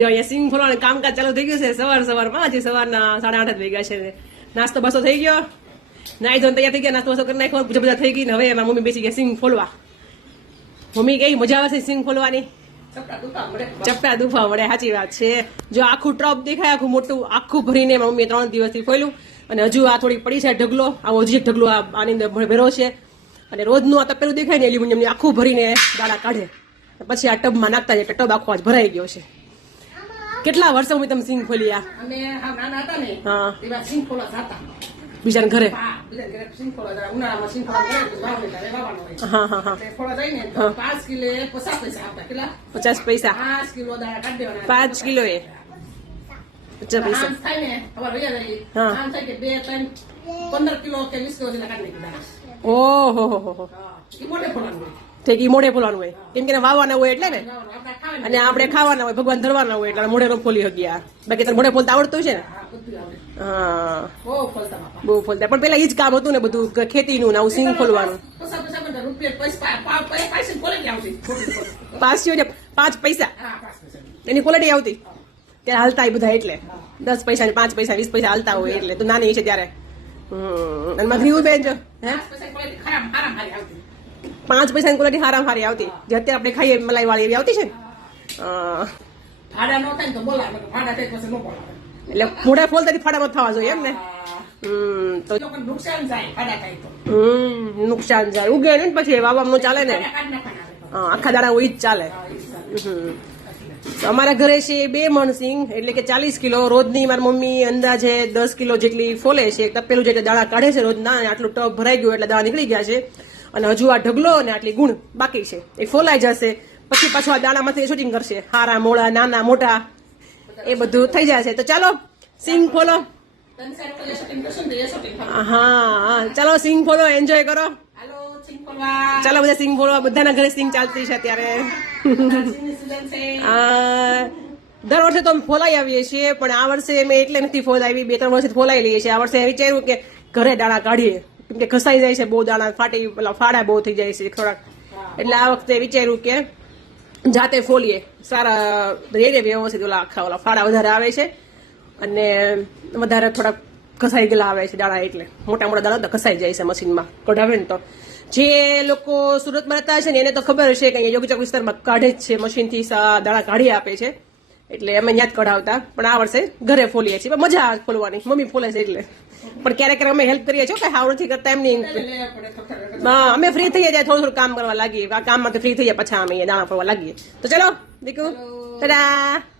અહીંયા સિંગ ફોલવાનું કામકાજ ચાલુ થઈ ગયું છે સવારમાં હજી સવારના 8:30 વાગ્યા છે નાસ્તો બાસ્તો થઈ ગયો નાઈ ધોઈને તૈયાર થઈ ગયા નાસ્તો બાસ્તો કરી નાખ્યો પૂજા બધા થઈ ગઈ ને હવે એમાં મમ્મી બેસી ગયા સિંગ ફોલવા મમ્મી કઈ મજા આવે છે સિંગ ફોલવાની ચપ્પા દુખવા મળે સાચી વાત છે જો આખું ટ્રપ દેખાય આખું મોટું આખું ભરીને મમ્મી 3 દિવસથી ફોલ્યું અને હજુ આ થોડી પડી છે ઢગલો આવો હજી એક ઢગલો આની અંદર ભેરો છે અને રોજનું આ તપેલું દેખાય ને એલ્યુમિનિયમની આખું ભરીને દાડા કાઢે પછી આ ટબમાં નાખતા જાય ટબ આખો આજ ભરાઈ ગયો છે કેટલા વર્ષો હું તમે સિંગ ફોલ્યા અમે નાના હતા ને હા એવા સિંગ ફોલા જાતા બીજાને ઘરે બીજા ઘરે સિંગ ફોલા જાય ઉનાળામાં સિંગ ફોલા જાય વાવને ત્યારે વાવવાનો હોય હા હા હા તે ફોલા જાય ને તો 5 કિલો 50 પૈસા આપતા કેટલા 50 પૈસા 5 કિલો દાણા કાઢી દેવાના 5 કિલો એ 50 પૈસા આમ થાય ને હવે વયા જાય હા. આમ થાય કે 2 3 15 કિલો કે 20 કિલો જેટલા કાઢી નાખી દાણા ઓહો હો હો હા એ મોટે ફોલાનું હોય ઠીક ઈ મોઢે ફોલવાનું હોય કેમ કે એને વાવવાના હોય એટલે ને આપણે ખાવાનું અને આપણે ખાવાના હોય ભગવાન ધરવાના હોય એટલે મોઢે નો ફોલી ગયા બાકી તારે મોઢે ફોલતા આવડતું છે ને હા બધું આવડે હા બહુ ફોલતા બાપા બહુ ફોલતા પણ પેલા ઈ જ કામ હતું ને બધું ખેતીનું ને આવું સિંગ ફોલવાનું પૈસા બધા રૂપિયા પૈસા ફોલે કે આવતી 5 પૈસા હા 5 પૈસા એની ક્વોલિટી આવતી ત્યારે હાલતા બધા એટલે 10 પૈસા ને 5 પૈસા 20 પૈસા હાલતા હોય એટલે તું નાની છે ત્યારે અને મારી બેન જો હે 5 પૈસા ક્વોલિટી ખરાબ હારી આવતી 5 પૈસાની ક્વોલિટી હારી આવતી જે અત્યારે આપણે ખાઈએ મલાઈ વાળી એવી આવતી છે ને ભાડા નો થાય ને તો બોલાવે ભાડા થાય પછી નો બોલાવે એટલે મોઢે ફોલતા ફાડામાં થવા જોઈએ એમ ને તો લોકોને નુકસાન જાય ભાડા થાય તો નુકસાન જાય ઉગે ને પછી વાવવાનું ચાલે ને કાઢ નાખવાના આખા દાડા હોય જ ચાલે તો અમારા ઘરે છે 2 મણ સિંગ એટલે કે 40 કિલો રોજની મારી મમ્મી અંદાજે 10 કિલો જેટલી ફોલે છે એક તપેલું જેટલા દાણા કાઢે છે રોજના અને આટલું ટબ ભરાઈ ગયું એટલે દાણા નીકળી ગયા છે અને હજુ આ ઢગલો અને આટલી ગુણ બાકી છે એ ફોલાઈ જશે પછી પાછું આ દાણામાંથી શૂટિંગ કરશે હારા મોળા નાના મોટા એ બધું થઈ જશે તો ચાલો સિંગ ફોલો હા ચાલો સિંગ ફોલો એન્જોય કરો હાલો સિંગ ફોલવા ચાલો બધા સિંગ ફોલવા બધાના ઘરે સિંગ ચાલતી છે અત્યારે દર વર્ષે તો અમે ફોલાઈ આવીએ છીએ પણ આ વર્ષે મેં એટલે નથી ફોલાવી 2-3 વર્ષથી ફોલાઈ લઈએ છીએ આ વર્ષે વિચાર્યું કે ઘરે દાણા કાઢીએ કેમ કે ઘસાઈ જાય છે બહુ દાણા ફાટી પેલા ફાડા બહુ થઈ જાય છે થોડાક એટલે આ વખતે વિચાર્યું કે જાતે ફોલીએ સારા રેડે વ્યવસ્થિત ઓલા ફાડા વધારે આવે છે અને વધારે થોડાક ઘસાઈ ગયેલા આવે છે દાણા એટલે મોટા મોટા દાણા તો ઘસાઈ જાય છે મશીનમાં કઢાવે ને તો જે લોકો સુરતમાં રહેતા છે ને એને તો ખબર છે કે અહીંયા યોગીચક વિસ્તારમાં કાઢે જ છે મશીનથી દાણા કાઢી આપે છે એટલે અમે ત્યાં જ કઢાવતા પણ આ વર્ષે ઘરે ફોલીએ છીએ પણ મજા આવે ફોલવાની મમ્મી ફોલે છે એટલે પણ ક્યારેક અમે હેલ્પ કરીએ છીએ કઈ હાવ નથી કરતા એમની હા અમે ફ્રી થઈ જાય થોડું કામ કરવા લાગીએ આ કામમાં તો ફ્રી થઈ જાય પછી અમે દાણા ફોલવા લાગીએ તો ચલો દીકુ ટાટા